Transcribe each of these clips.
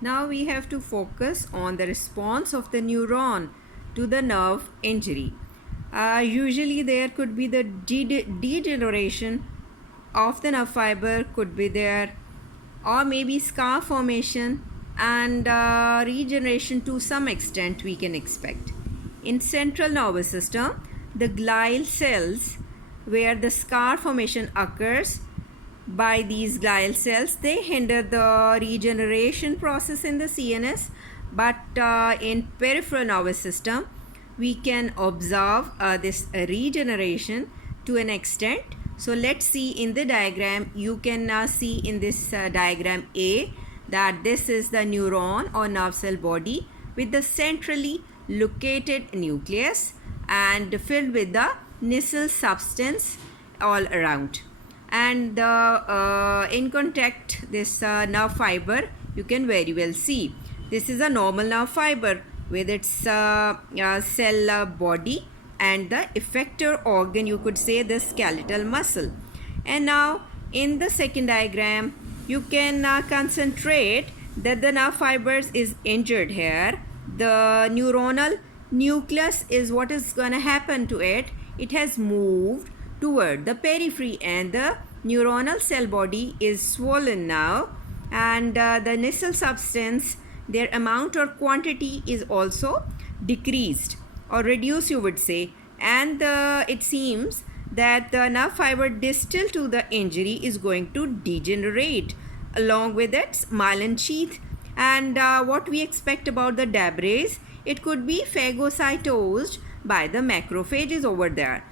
Now we have to focus on the response of the neuron to the nerve injury. Usually there could be the degeneration of the nerve fiber could be there, or maybe scar formation and regeneration to some extent we can expect. In central nervous system, the glial cells where the scar formation occurs by these glial cells, they hinder the regeneration process in the CNS, but in peripheral nervous system we can observe this regeneration to an extent. So let's see in the diagram. You can see in this diagram A that this is the neuron or nerve cell body with the centrally located nucleus and filled with the nissl substance all around. And in contact this nerve fiber you can very well see. This is a normal nerve fiber with its cell body and the effector organ, you could say the skeletal muscle. And now in the second diagram you can concentrate that the nerve fibers is injured here. The neuronal nucleus is what is going to happen to it. It has moved toward the periphery and the neuronal cell body is swollen now, and the nissl substance, their amount or quantity is also decreased or reduced, you would say, and it seems that the nerve fiber distal to the injury is going to degenerate along with its myelin sheath. And what we expect about the debris, it could be phagocytosed by the macrophages over there.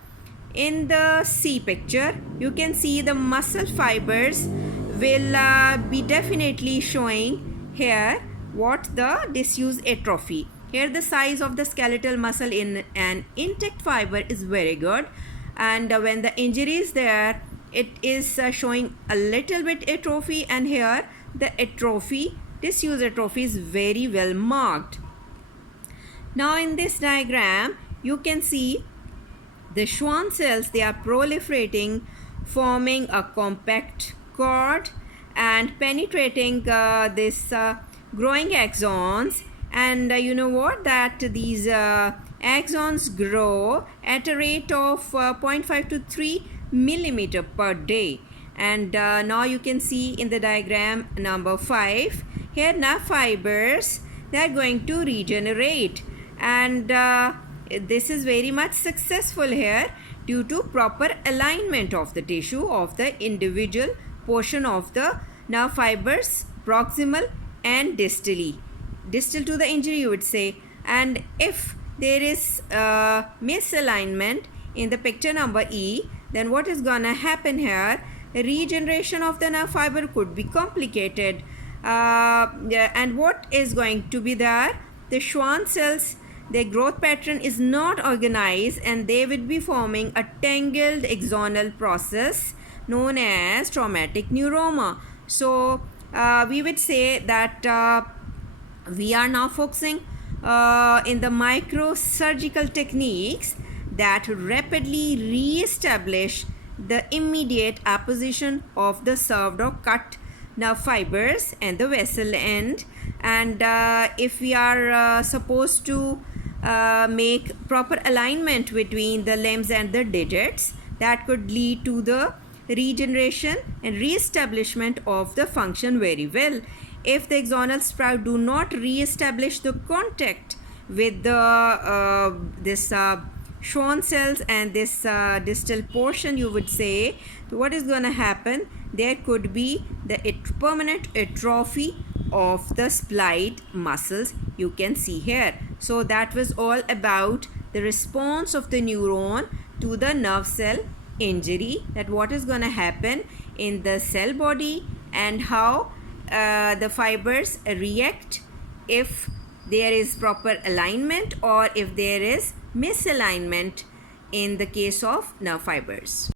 In the C picture, you can see the muscle fibers will be definitely showing here what the disuse atrophy. Here the size of the skeletal muscle in an intact fiber is very good, and when the injury is there, it is showing a little bit atrophy, and here the atrophy, disuse atrophy is very well marked. Now in this diagram, you can see the Schwann cells, they are proliferating, forming a compact cord and penetrating this growing axons. And you know what, that these axons grow at a rate of 0.5 to 3 millimeter per day. And now you can see in the diagram number 5, here nerve fibers, they are going to regenerate, and this is very much successful here due to proper alignment of the tissue of the individual portion of the nerve fibers, proximal and distally, distal to the injury, you would say. And if there is misalignment in the picture number E, then what is gonna happen here? Regeneration of the nerve fiber could be complicated. And what is going to be there? The Schwann cells, their growth pattern is not organized, and they will be forming a tangled axonal process known as traumatic neuroma. So we would say that we are now focusing in the microsurgical techniques that rapidly re-establish the immediate apposition of the served or cut nerve fibers and the vessel end. And if we are supposed to make proper alignment between the limbs and the digits, that could lead to the regeneration and re-establishment of the function very well. If the axonal sprout do not re-establish the contact with the this Schwann cells and this distal portion, you would say, so what is going to happen? There could be the permanent atrophy of the split muscles, you can see here. So that was all about the response of the neuron to the nerve cell injury, that what is going to happen in the cell body and how the fibers react if there is proper alignment or if there is misalignment in the case of nerve fibers.